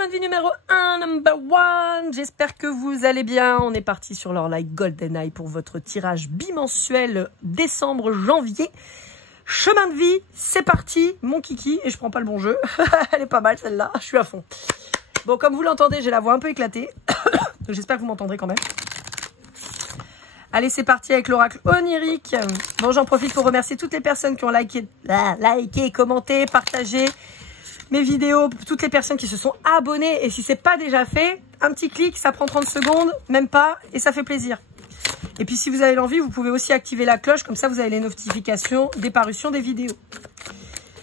chemin de vie numéro 1, number 1. J'espère que vous allez bien. On est parti sur leur like GoldenEye pour votre tirage bimensuel décembre-janvier. Chemin de vie, c'est parti, mon kiki. Et je prends pas le bon jeu. Elle est pas mal celle-là, je suis à fond. Bon, comme vous l'entendez, j'ai la voix un peu éclatée. Donc j'espère que vous m'entendrez quand même. Allez, c'est parti avec l'oracle onirique. Bon, j'en profite pour remercier toutes les personnes qui ont liké, commenté, partagé mes vidéos, toutes les personnes qui se sont abonnées. Et si c'est pas déjà fait, un petit clic, ça prend 30 secondes, même pas, et ça fait plaisir. Et puis si vous avez l'envie, vous pouvez aussi activer la cloche, comme ça vous avez les notifications des parutions des vidéos.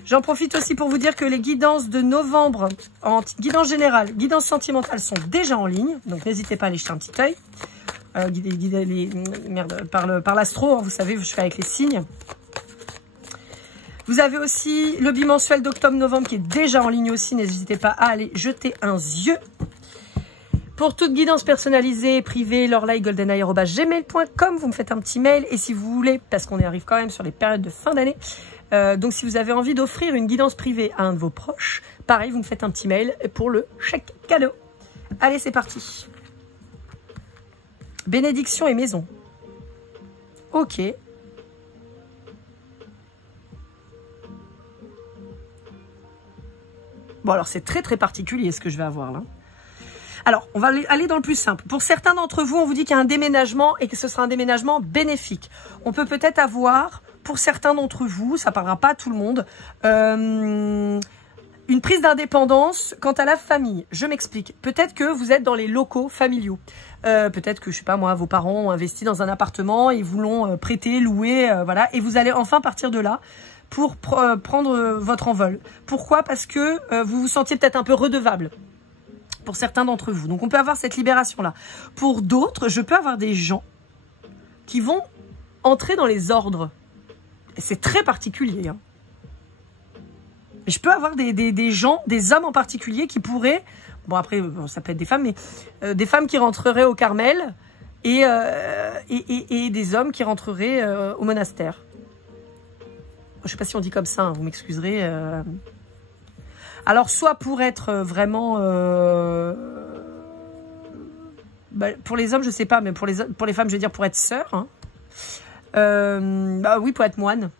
J'en profite aussi pour vous dire que les guidances de novembre, en guidance générale, guidance sentimentale, sont déjà en ligne. Donc n'hésitez pas à aller jeter un petit œil. Par l'astro, hein, vous savez, je fais avec les signes. Vous avez aussi le bimensuel d'octobre-novembre qui est déjà en ligne aussi. N'hésitez pas à aller jeter un yeux. Pour toute guidance personnalisée, privée, lorelai@gmail.com, vous me faites un petit mail. Et si vous voulez, parce qu'on arrive quand même sur les périodes de fin d'année, donc si vous avez envie d'offrir une guidance privée à un de vos proches, pareil, vous me faites un petit mail pour le chèque cadeau. Allez, c'est parti. Bénédiction et maison. Ok. Bon, alors c'est très très particulier ce que je vais avoir là. Alors, on va aller dans le plus simple. Pour certains d'entre vous, on vous dit qu'il y a un déménagement et que ce sera un déménagement bénéfique. On peut peut-être avoir, pour certains d'entre vous, ça ne parlera pas à tout le monde, une prise d'indépendance quant à la famille. Je m'explique. Peut-être que vous êtes dans les locaux familiaux. Peut-être que, je sais pas moi, vos parents ont investi dans un appartement et vous l'ont prêté, loué, voilà. Et vous allez enfin partir de là pour prendre votre envol. Pourquoi? Parce que vous vous sentiez peut-être un peu redevable. Pour certains d'entre vous. Donc on peut avoir cette libération-là. Pour d'autres, je peux avoir des gens qui vont entrer dans les ordres. Et c'est très particulier. Hein. Et je peux avoir des gens, des hommes en particulier qui pourraient, bon après ça peut être des femmes, mais des femmes qui rentreraient au Carmel et des hommes qui rentreraient au monastère. Je ne sais pas si on dit comme ça, hein, vous m'excuserez. Alors, soit pour être vraiment... pour les hommes, je ne sais pas, mais pour les femmes, je veux dire pour être sœur. Hein. Oui, pour être moine.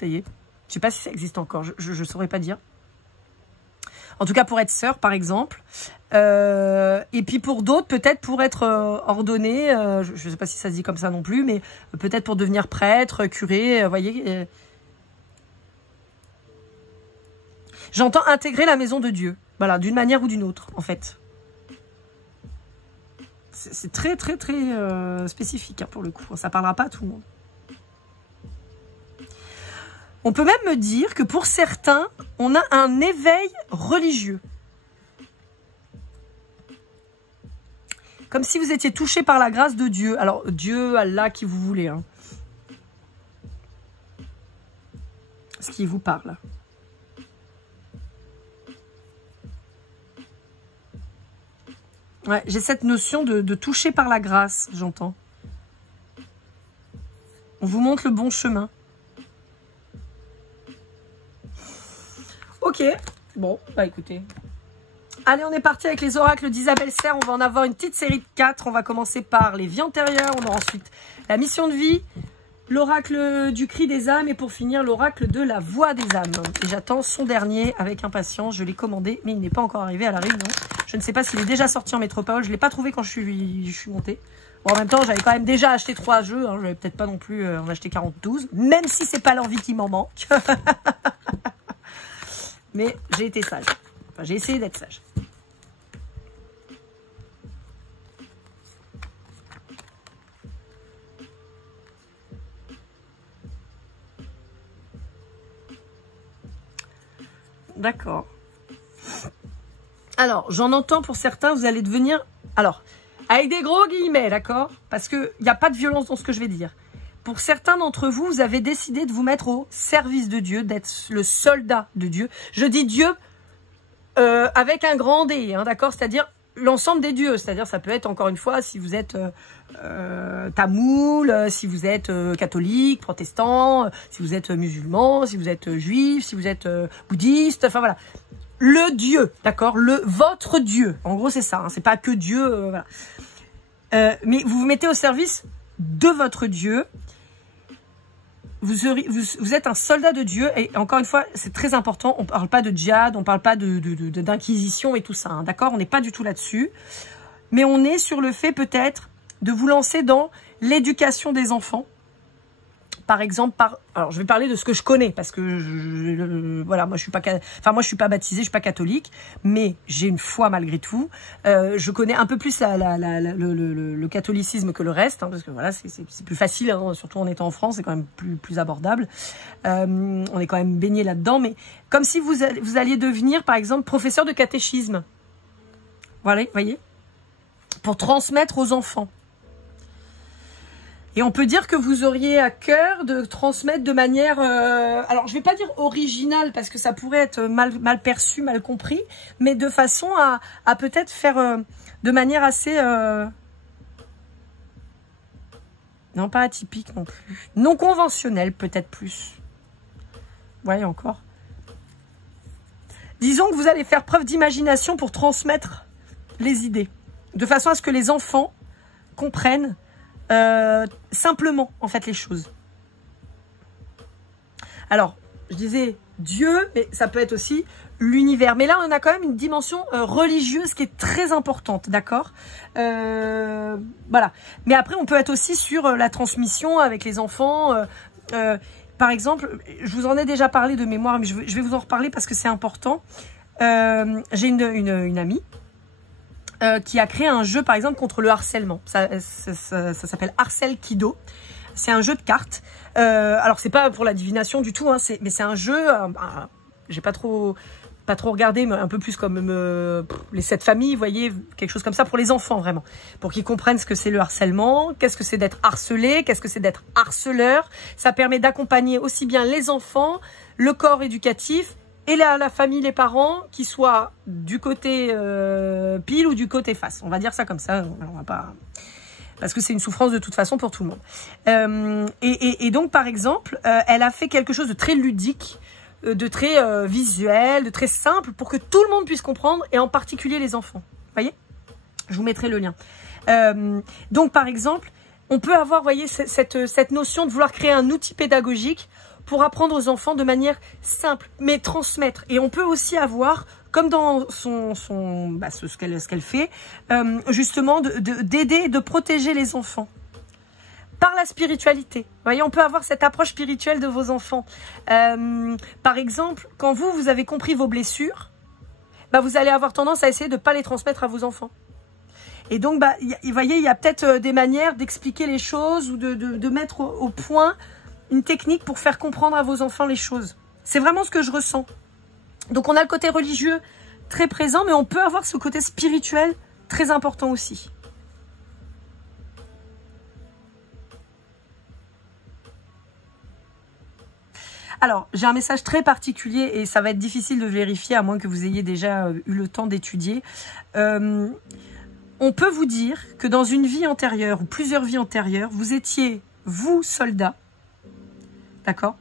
Ça y est. Je ne sais pas si ça existe encore, je ne saurais pas dire. En tout cas, pour être sœur, par exemple. Et puis pour d'autres, peut-être pour être ordonnée. Je ne sais pas si ça se dit comme ça non plus, mais peut-être pour devenir prêtre, curé, vous voyez... J'entends intégrer la maison de Dieu. Voilà, d'une manière ou d'une autre, en fait. C'est très, très, très spécifique, hein, pour le coup. Ça ne parlera pas à tout le monde. On peut même me dire que pour certains, on a un éveil religieux. Comme si vous étiez touché par la grâce de Dieu. Alors, Dieu, Allah, qui vous voulez. Hein. Ce qui vous parle. Ouais, j'ai cette notion de toucher par la grâce, j'entends. On vous montre le bon chemin. Ok, bon, bah écoutez. Allez, on est parti avec les oracles d'Isabelle Serre. On va en avoir une petite série de 4. On va commencer par les vies antérieures. On aura ensuite la mission de vie, l'oracle du cri des âmes et pour finir, l'oracle de la voix des âmes. Et j'attends son dernier avec impatience. Je l'ai commandé, mais il n'est pas encore arrivé à la réunion. Je ne sais pas s'il est déjà sorti en métropole. Je ne l'ai pas trouvé quand je suis montée. Bon, en même temps, j'avais quand même déjà acheté 3 jeux. Hein. Je n'avais peut-être pas non plus en acheter 42. Même si c'est pas l'envie qui m'en manque. Mais j'ai été sage. Enfin, j'ai essayé d'être sage. D'accord. Alors, j'en entends pour certains, vous allez devenir... Alors, avec des gros guillemets, d'accord? Parce qu'il n'y a pas de violence dans ce que je vais dire. Pour certains d'entre vous, vous avez décidé de vous mettre au service de Dieu, d'être le soldat de Dieu. Je dis Dieu avec un grand D, hein, d'accord? C'est-à-dire l'ensemble des dieux. C'est-à-dire, ça peut être, encore une fois, si vous êtes tamoul, si vous êtes catholique, protestant, si vous êtes musulman, si vous êtes juif, si vous êtes bouddhiste, enfin voilà. le Dieu, d'accord, votre Dieu. En gros, c'est ça, hein, c'est pas que Dieu, voilà. Mais vous vous mettez au service de votre Dieu. Vous êtes un soldat de Dieu. Et encore une fois, c'est très important. On parle pas de djihad, on parle pas d'inquisition et tout ça, hein, d'accord. On n'est pas du tout là-dessus. Mais on est sur le fait peut-être de vous lancer dans l'éducation des enfants. Par exemple, alors je vais parler de ce que je connais parce que voilà, moi je suis pas baptisée, je suis pas catholique, mais j'ai une foi malgré tout. Je connais un peu plus le catholicisme que le reste, hein, parce que voilà, c'est plus facile, hein, surtout en étant en France, c'est quand même plus abordable. On est quand même baigné là-dedans, mais comme si vous alliez devenir, par exemple, professeur de catéchisme. Voilà, voyez, pour transmettre aux enfants. Et on peut dire que vous auriez à cœur de transmettre de manière, alors je vais pas dire originale parce que ça pourrait être mal perçu, mal compris, mais de façon à peut-être faire de manière assez, non pas atypique non plus, non conventionnelle peut-être plus. Voyez encore. Disons que vous allez faire preuve d'imagination pour transmettre les idées, de façon à ce que les enfants comprennent simplement en fait les choses. Alors je disais Dieu, mais ça peut être aussi l'univers, mais là on a quand même une dimension religieuse qui est très importante, d'accord, voilà. Mais après on peut être aussi sur la transmission avec les enfants, par exemple, je vous en ai déjà parlé de mémoire, mais je vais vous en reparler parce que c'est important. J'ai une amie qui a créé un jeu, par exemple, contre le harcèlement. Ça s'appelle Harcèle Kido. C'est un jeu de cartes. Alors, c'est pas pour la divination du tout, hein, mais c'est un jeu... j'ai pas trop regardé, mais un peu plus comme les 7 familles, vous voyez, quelque chose comme ça, pour les enfants, vraiment. Pour qu'ils comprennent ce que c'est le harcèlement, qu'est-ce que c'est d'être harcelé, qu'est-ce que c'est d'être harceleur. Ça permet d'accompagner aussi bien les enfants, le corps éducatif, et la famille, les parents, qui soient du côté pile ou du côté face. On va dire ça comme ça. On va pas... Parce que c'est une souffrance de toute façon pour tout le monde. Et donc, par exemple, elle a fait quelque chose de très ludique, de très visuel, de très simple, pour que tout le monde puisse comprendre, et en particulier les enfants. Vous voyez ? Je vous mettrai le lien. Donc, par exemple, on peut avoir, vous voyez, cette notion de vouloir créer un outil pédagogique pour apprendre aux enfants de manière simple, mais transmettre. Et on peut aussi avoir, comme dans ce qu'elle fait, justement d'aider et de protéger les enfants par la spiritualité. Vous voyez, on peut avoir cette approche spirituelle de vos enfants. Par exemple, quand vous avez compris vos blessures, vous allez avoir tendance à essayer de ne pas les transmettre à vos enfants. Et donc, vous voyez, il y a peut-être des manières d'expliquer les choses ou de mettre au point une technique pour faire comprendre à vos enfants les choses. C'est vraiment ce que je ressens. Donc on a le côté religieux très présent, mais on peut avoir ce côté spirituel très important aussi. Alors, j'ai un message très particulier et ça va être difficile de vérifier à moins que vous ayez déjà eu le temps d'étudier. On peut vous dire que dans une vie antérieure ou plusieurs vies antérieures, vous étiez, vous, soldat, d'accord,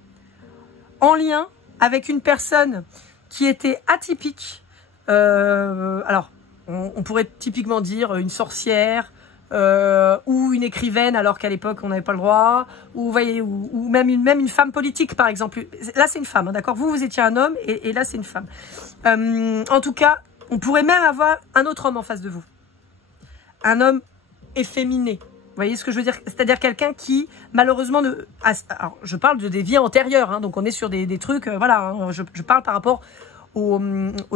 en lien avec une personne qui était atypique. Alors, on pourrait typiquement dire une sorcière ou une écrivaine, alors qu'à l'époque, on n'avait pas le droit. Ou, vous voyez, ou même une femme politique, par exemple. Là, c'est une femme, hein, d'accord. Vous étiez un homme et là, c'est une femme. En tout cas, on pourrait même avoir un autre homme en face de vous. Un homme efféminé. Vous voyez ce que je veux dire? C'est-à-dire quelqu'un qui, malheureusement, alors, je parle de des vies antérieures, hein, donc on est sur des trucs, voilà, hein, je parle par rapport au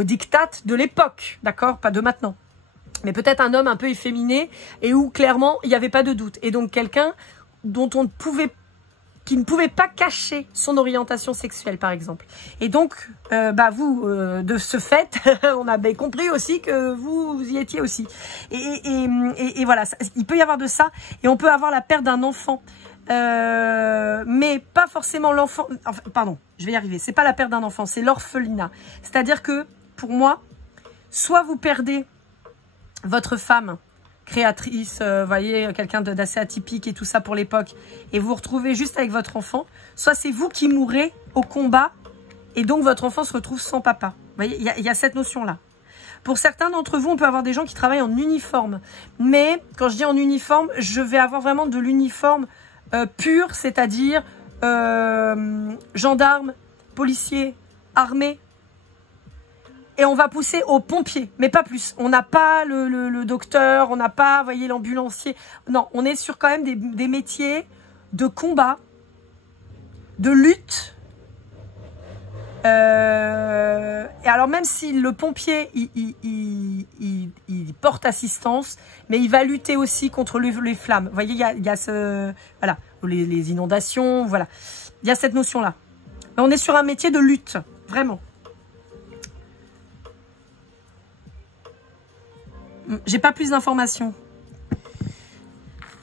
diktat de l'époque, d'accord? Pas de maintenant. Mais peut-être un homme un peu efféminé et où, clairement, il n'y avait pas de doute. Et donc, quelqu'un dont qui ne pouvait pas cacher son orientation sexuelle, par exemple. Et donc, vous, de ce fait, on a bien compris aussi que vous y étiez aussi. Et voilà, il peut y avoir de ça. Et on peut avoir la perte d'un enfant. Mais pas forcément l'enfant... Enfin, pardon, je vais y arriver. C'est pas la perte d'un enfant, c'est l'orphelinat. C'est-à-dire que, pour moi, soit vous perdez votre femme créatrice, voyez, quelqu'un d'assez atypique et tout ça pour l'époque, et vous vous retrouvez juste avec votre enfant, soit c'est vous qui mourrez au combat, et donc votre enfant se retrouve sans papa. voyez, il y a cette notion-là. Pour certains d'entre vous, on peut avoir des gens qui travaillent en uniforme. Mais quand je dis en uniforme, je vais avoir vraiment de l'uniforme pur, c'est-à-dire gendarme, policier, armée. Et on va pousser aux pompiers, mais pas plus. On n'a pas le docteur, on n'a pas, vous voyez, l'ambulancier. Non, on est sur quand même des métiers de combat, de lutte. Et alors même si le pompier il porte assistance, mais il va lutter aussi contre les flammes. Vous voyez, il y a ce voilà, les inondations, voilà. Il y a cette notion là. Mais on est sur un métier de lutte, vraiment. J'ai pas plus d'informations.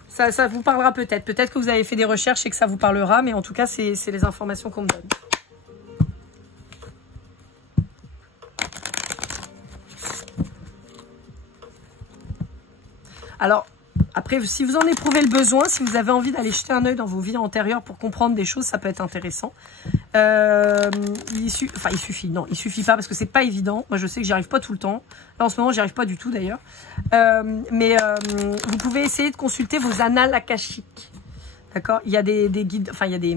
Ça vous parlera peut-être. Peut-être que vous avez fait des recherches et que ça vous parlera, mais en tout cas, c'est les informations qu'on me donne. Alors, après, si vous en éprouvez le besoin, si vous avez envie d'aller jeter un œil dans vos vies antérieures pour comprendre des choses, ça peut être intéressant. Il suffit. Non, il suffit pas parce que c'est pas évident. Moi, je sais que j'y arrive pas tout le temps. Là, en ce moment, j'y arrive pas du tout d'ailleurs. Vous pouvez essayer de consulter vos annales akashiques. D'accord? Il y a des guides, enfin, il y a des...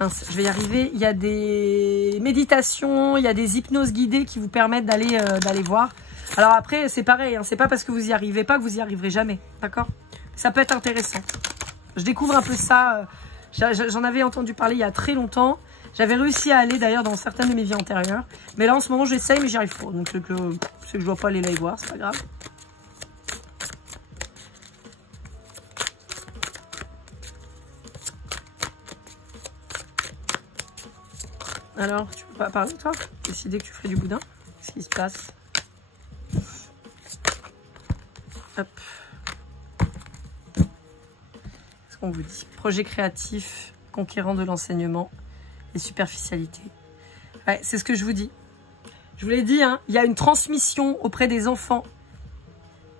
Mince, je vais y arriver. Il y a des méditations, il y a des hypnoses guidées qui vous permettent d'aller voir. Alors après, c'est pareil, hein, c'est pas parce que vous y arrivez pas que vous y arriverez jamais, d'accord? Ça peut être intéressant. Je découvre un peu ça, j'en avais entendu parler il y a très longtemps. J'avais réussi à aller d'ailleurs dans certaines de mes vies antérieures. Mais là, en ce moment, j'essaye, mais j'y arrive pas. Donc, c'est que je dois pas aller là y voir, c'est pas grave. Alors, tu peux pas parler, toi? Décider que tu ferais du boudin? Qu'est-ce qui se passe? Hop. Qu'est-ce qu'on vous dit? Projet créatif, conquérant de l'enseignement et superficialité. Ouais, c'est ce que je vous dis. Je vous l'ai dit, hein, il y a une transmission auprès des enfants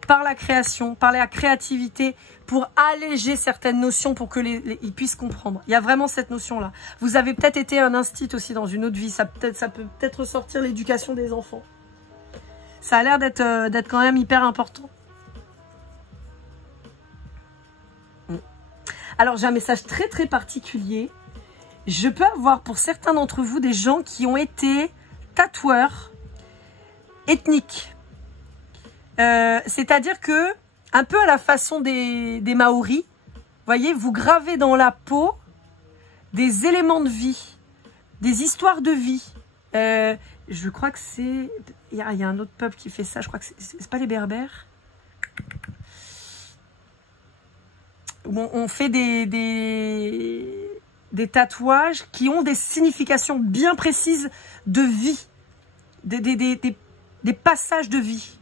par la création, par la créativité, pour alléger certaines notions pour que ils puissent comprendre. Il y a vraiment cette notion-là. Vous avez peut-être été un instit aussi dans une autre vie. Ça peut peut-être ressortir l'éducation des enfants. Ça a l'air d'être quand même hyper important. Alors, j'ai un message très très particulier. Je peux avoir pour certains d'entre vous des gens qui ont été tatoueurs ethniques. C'est-à-dire que, un peu à la façon des Maoris, voyez, vous gravez dans la peau des éléments de vie, des histoires de vie. Je crois que c'est... Il y a un autre peuple qui fait ça, je crois que c'est pas les Berbères. On fait des tatouages qui ont des significations bien précises de vie, des passages de vie.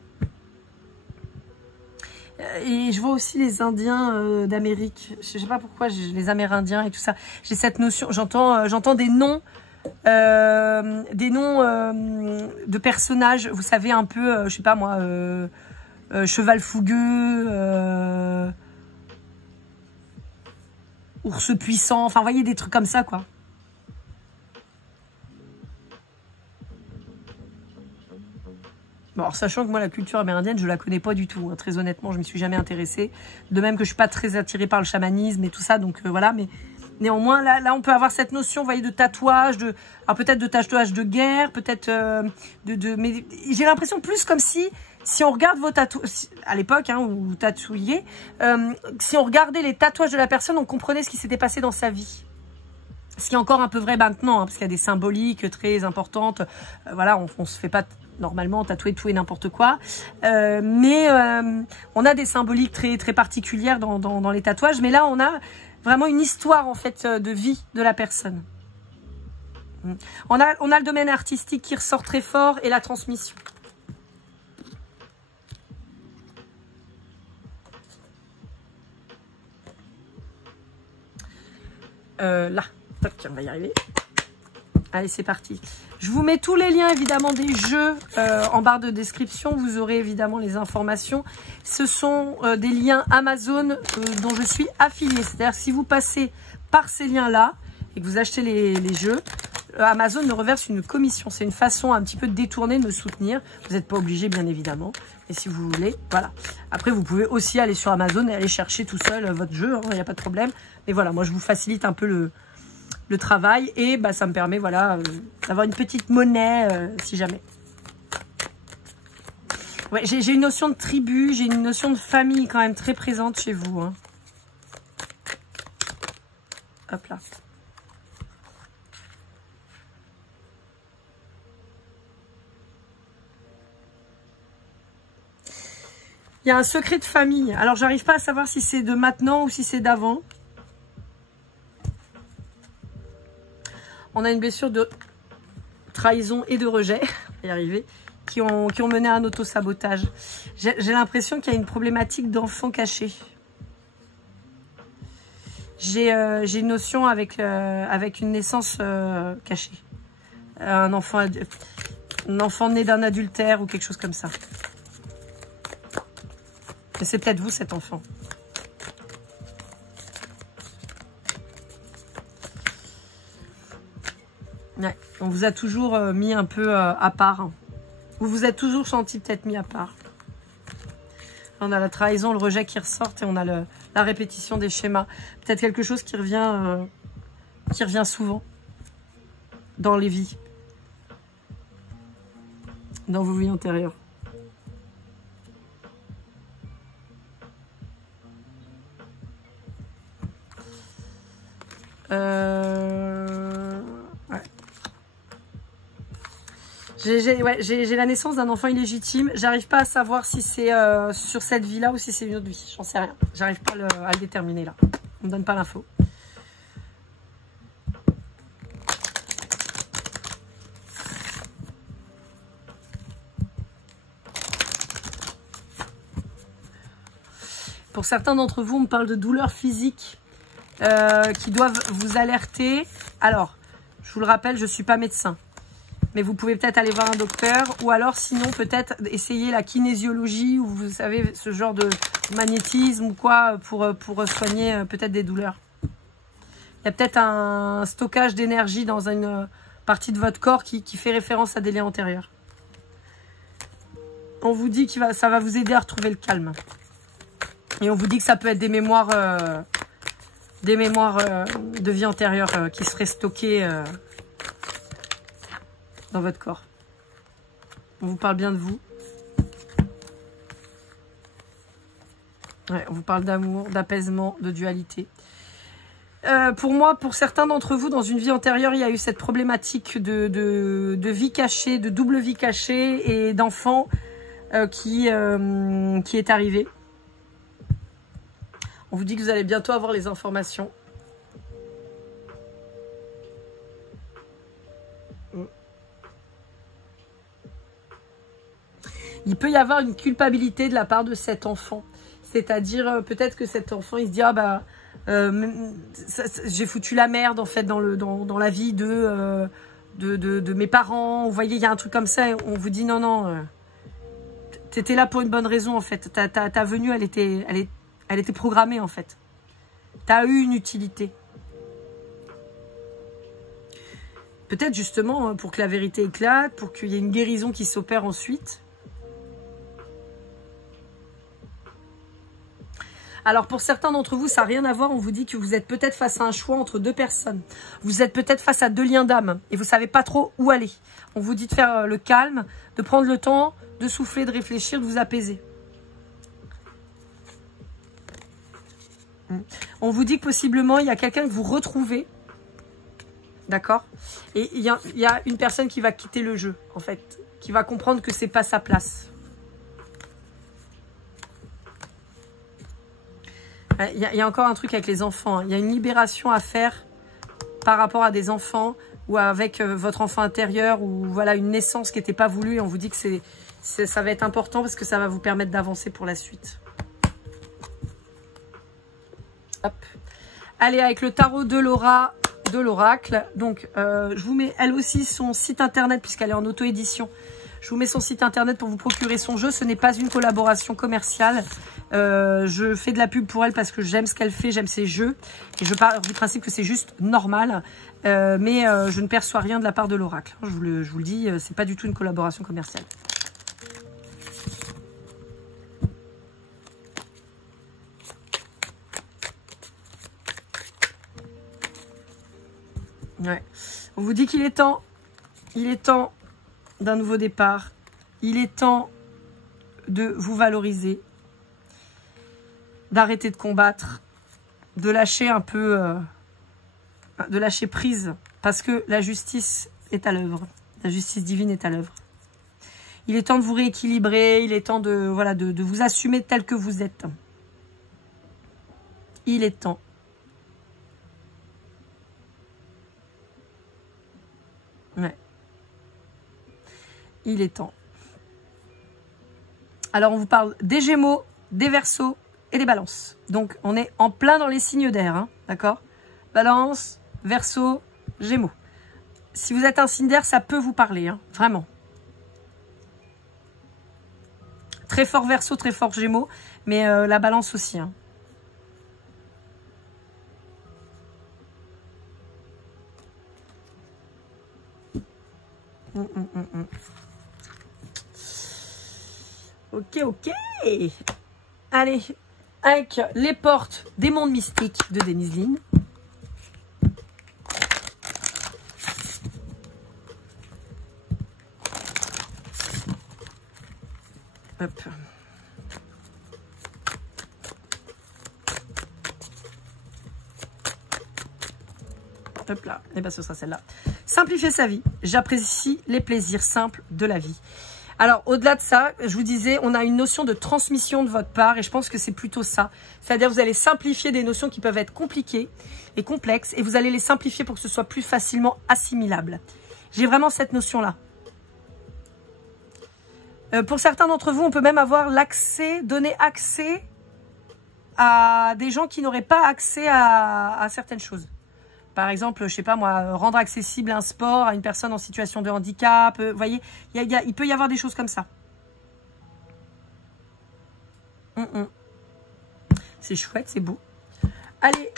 Et je vois aussi les Indiens d'Amérique. Je sais pas pourquoi, les Amérindiens et tout ça. J'ai cette notion, j'entends des noms de personnages, vous savez, un peu, je sais pas moi, cheval fougueux, ours puissant, enfin, vous voyez, des trucs comme ça, quoi. Bon, alors, sachant que moi, la culture amérindienne, je la connais pas du tout, hein, très honnêtement, je m'y suis jamais intéressée. De même que je suis pas très attirée par le chamanisme et tout ça, donc voilà, mais néanmoins, là, on peut avoir cette notion, vous voyez, de tatouage, alors peut-être de tatouage de guerre, peut-être mais j'ai l'impression plus comme si on regarde vos tatouages, à l'époque, hein, où vous tatouiez, si on regardait les tatouages de la personne, on comprenait ce qui s'était passé dans sa vie. Ce qui est encore un peu vrai maintenant, hein, parce qu'il y a des symboliques très importantes. Voilà, on se fait pas normalement tatouer tout et n'importe quoi. Mais on a des symboliques très, très particulières dans les tatouages. Mais là, on a vraiment une histoire, en fait, de vie de la personne. On a le domaine artistique qui ressort très fort et la transmission. Là, tac, on va y arriver. Allez, c'est parti. Je vous mets tous les liens, évidemment, des jeux en barre de description. Vous aurez évidemment les informations. Ce sont des liens Amazon dont je suis affiliée. C'est-à-dire, si vous passez par ces liens-là et que vous achetez les jeux, Amazon me reverse une commission. C'est une façon un petit peu détournée de me soutenir. Vous n'êtes pas obligé, bien évidemment. Et si vous voulez, voilà. Après, vous pouvez aussi aller sur Amazon et aller chercher tout seul votre jeu. Il n'y a pas de problème. Mais voilà, moi, je vous facilite un peu le travail. Et bah, ça me permet, voilà, d'avoir une petite monnaie, si jamais. Ouais, j'ai une notion de tribu, j'ai une notion de famille quand même très présente chez vous. Hein. Hop là. Il y a un secret de famille. Alors, j'arrive pas à savoir si c'est de maintenant ou si c'est d'avant. On a une blessure de trahison et de rejet. On va y arriver. Qui ont mené à un auto-sabotage. J'ai l'impression qu'il y a une problématique d'enfant caché. J'ai une notion avec une naissance cachée. Un enfant né d'un adultère ou quelque chose comme ça. Mais c'est peut-être vous cet enfant. Ouais, on vous a toujours mis un peu à part. Vous vous êtes toujours senti peut-être mis à part. On a la trahison, le rejet qui ressortent et on a la répétition des schémas. Peut-être quelque chose qui revient souvent dans les vies. Dans vos vies antérieures. Ouais. J'ai la naissance d'un enfant illégitime. J'arrive pas à savoir si c'est sur cette vie-là ou si c'est une autre vie. J'en sais rien. J'arrive pas à le déterminer là. On me donne pas l'info. Pour certains d'entre vous, on me parle de douleurs physiques qui doivent vous alerter. Alors, je vous le rappelle, je ne suis pas médecin. Mais vous pouvez peut-être aller voir un docteur. Ou alors, sinon, peut-être essayer la kinésiologie ou vous savez, ce genre de magnétisme ou quoi pour soigner peut-être des douleurs. Il y a peut-être un stockage d'énergie dans une partie de votre corps qui fait référence à des liens antérieurs. On vous dit que ça va vous aider à retrouver le calme. Et on vous dit que ça peut être des mémoires de vie antérieure qui seraient stockées dans votre corps. On vous parle bien de vous. Ouais, on vous parle d'amour, d'apaisement, de dualité. Pour moi, pour certains d'entre vous, dans une vie antérieure, il y a eu cette problématique de vie cachée, de double vie cachée et d'enfant qui est arrivée. On vous dit que vous allez bientôt avoir les informations. Il peut y avoir une culpabilité de la part de cet enfant. C'est-à-dire, peut-être que cet enfant, il se dit, ah bah, j'ai foutu la merde, en fait, dans la vie de mes parents. Vous voyez, il y a un truc comme ça. Et on vous dit, non, non, t'étais là pour une bonne raison, en fait. Ta venue, elle était programmée, en fait. Tu as eu une utilité. Peut-être, justement, pour que la vérité éclate, pour qu'il y ait une guérison qui s'opère ensuite. Alors, pour certains d'entre vous, ça n'a rien à voir. On vous dit que vous êtes peut-être face à un choix entre deux personnes. Vous êtes peut-être face à deux liens d'âme et vous ne savez pas trop où aller. On vous dit de faire le calme, de prendre le temps, de souffler, de réfléchir, de vous apaiser. On vous dit que possiblement, il y a quelqu'un que vous retrouvez. D'accord? Et il y a une personne qui va quitter le jeu, en fait. Qui va comprendre que ce n'est pas sa place. Il y a encore un truc avec les enfants. Il y a une libération à faire par rapport à des enfants ou avec votre enfant intérieur ou voilà une naissance qui n'était pas voulue. Et on vous dit que ça va être important parce que ça va vous permettre d'avancer pour la suite. Hop. Allez, avec le tarot de Laura, de l'oracle. Donc, je vous mets elle aussi son site internet puisqu'elle est en auto-édition. Je vous mets son site internet pour vous procurer son jeu. Ce n'est pas une collaboration commerciale. Je fais de la pub pour elle parce que j'aime ce qu'elle fait, j'aime ses jeux. Et je pars du principe que c'est juste normal. Mais je ne perçois rien de la part de l'oracle. Je vous le dis, c'est pas du tout une collaboration commerciale. Ouais. On vous dit qu'il est temps. Il est temps d'un nouveau départ. Il est temps de vous valoriser, d'arrêter de combattre, de lâcher un peu, de lâcher prise, parce que la justice est à l'œuvre. La justice divine est à l'œuvre. Il est temps de vous rééquilibrer. Il est temps de, voilà, de vous assumer tel que vous êtes. Il est temps. Ouais. Il est temps. Alors, on vous parle des Gémeaux, des Verseaux et des Balances. Donc, on est en plein dans les signes d'air, hein, d'accord? Balance, Verseau, Gémeaux. Si vous êtes un signe d'air, ça peut vous parler, hein, vraiment. Très fort Verseau, très fort Gémeaux, mais la Balance aussi, hein. Ok, ok. Allez, avec les portes des mondes mystiques de Denise Linn. Hop. Hop là, et bien ce sera celle-là. Simplifier sa vie. J'apprécie les plaisirs simples de la vie. Alors, au-delà de ça, je vous disais, on a une notion de transmission de votre part et je pense que c'est plutôt ça. C'est-à-dire, vous allez simplifier des notions qui peuvent être compliquées et complexes et vous allez les simplifier pour que ce soit plus facilement assimilable. J'ai vraiment cette notion-là. Pour certains d'entre vous, on peut même avoir l'accès, donner accès à des gens qui n'auraient pas accès à certaines choses. Par exemple, je sais pas moi, rendre accessible un sport à une personne en situation de handicap. Vous voyez, il peut y avoir des choses comme ça. C'est chouette, c'est beau. Allez,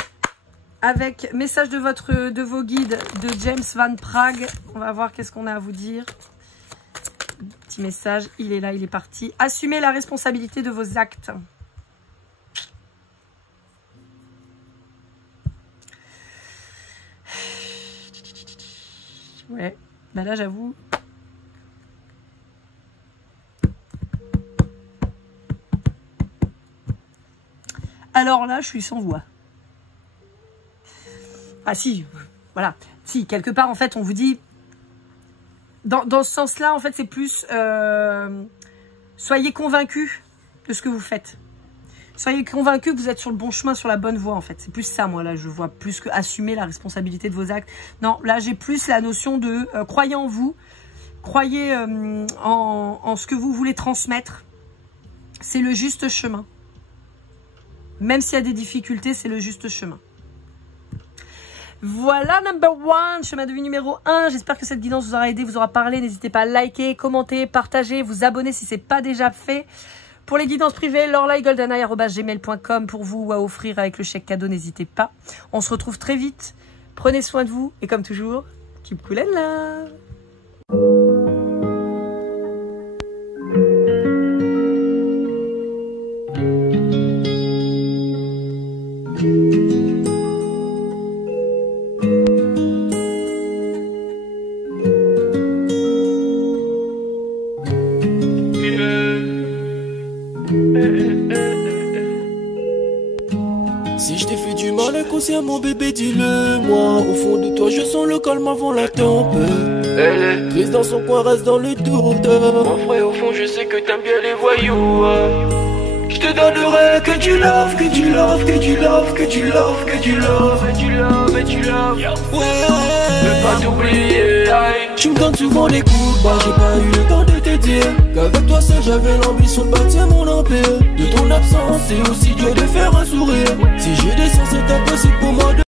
avec message de vos guides de James Van Praagh. On va voir qu'est-ce qu'on a à vous dire. Petit message, il est là, il est parti. Assumez la responsabilité de vos actes. Ouais, bah là j'avoue. Alors là, je suis sans voix. Ah si, voilà. Si, quelque part, en fait, on vous dit... Dans ce sens-là, en fait, c'est plus... soyez convaincus de ce que vous faites. Soyez convaincus que vous êtes sur le bon chemin, sur la bonne voie, en fait. C'est plus ça, moi, là, je vois plus que assumer la responsabilité de vos actes. Non, là, j'ai plus la notion de croyez en vous, croyez en ce que vous voulez transmettre. C'est le juste chemin. Même s'il y a des difficultés, c'est le juste chemin. Voilà, number one, chemin de vie numéro 1. J'espère que cette guidance vous aura aidé, vous aura parlé. N'hésitez pas à liker, commenter, partager, vous abonner si ce n'est pas déjà fait. Pour les guidances privées, lorlaigoldeneye@gmail.com pour vous ou à offrir avec le chèque cadeau, n'hésitez pas. On se retrouve très vite. Prenez soin de vous et comme toujours, keep cool and love. Si je t'ai fait du mal inconsciemment bébé dis-le moi. Au fond de toi je sens le calme avant la tempête. Elle est triste dans son coin, reste dans le doute. Mon frère au fond je sais que t'aimes bien les voyous. Je te donnerai que du love, que du love, que du love, que du love, que du love, et du love, et du love. Ouais, veux pas t'oublier. Tu me donnes souvent des coups, bah j'ai pas eu le temps de te dire qu'avec toi seul j'avais l'ambition de bâtir mon empire. De ton absence c'est aussi dur de faire un sourire. Si je descends c'est impossible pour moi de